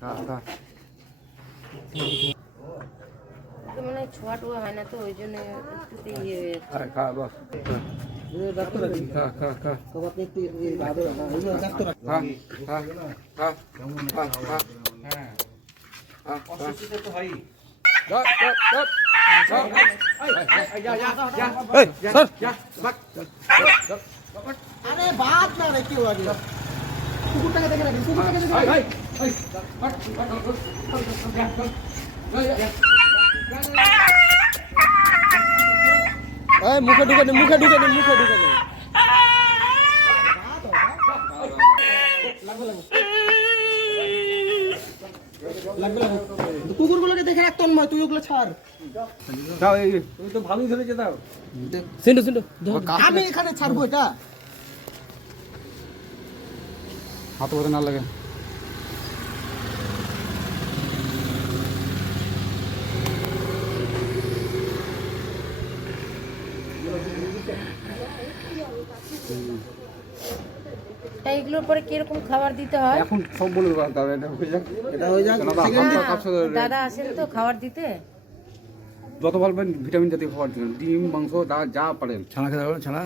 খা খা মানে ছোঁয়া টোয়া হয় না তো ওই জন্য একটু ইয়ে হয়ে যাচ্ছে। খা বাস খা খা খা अरे बात ना रे क्यों आ गया कुकुरটাকে দেখে রাখি কুকুরটাকে দেখে রাখি এই মুখে ঢুকে নে মুখে ঢুকে নে মুখে ঢুকে নে লাগবে কুকুরগুলোকে দেখে রাখ তন্ময় তুই ওগুলো ছাড় দাও এই তুমি তো ভালোই ধরেছে দাও সিন্টু সিন্টু আমি এখানে ছাড়বো এটা হাত ধরে না লাগে এইগুলোর পরে কিরকম খাবার দিতে হয়? এখন সব বলে দেবো দাদা এটা হয়ে যাক দাদা আসেন তো খাবার দিতে? যত ভালো ভিটামিন জাতীয় খাবার দিবেন ডিম মাংস যা পারেন ছানা খেতে পারবেন ছানা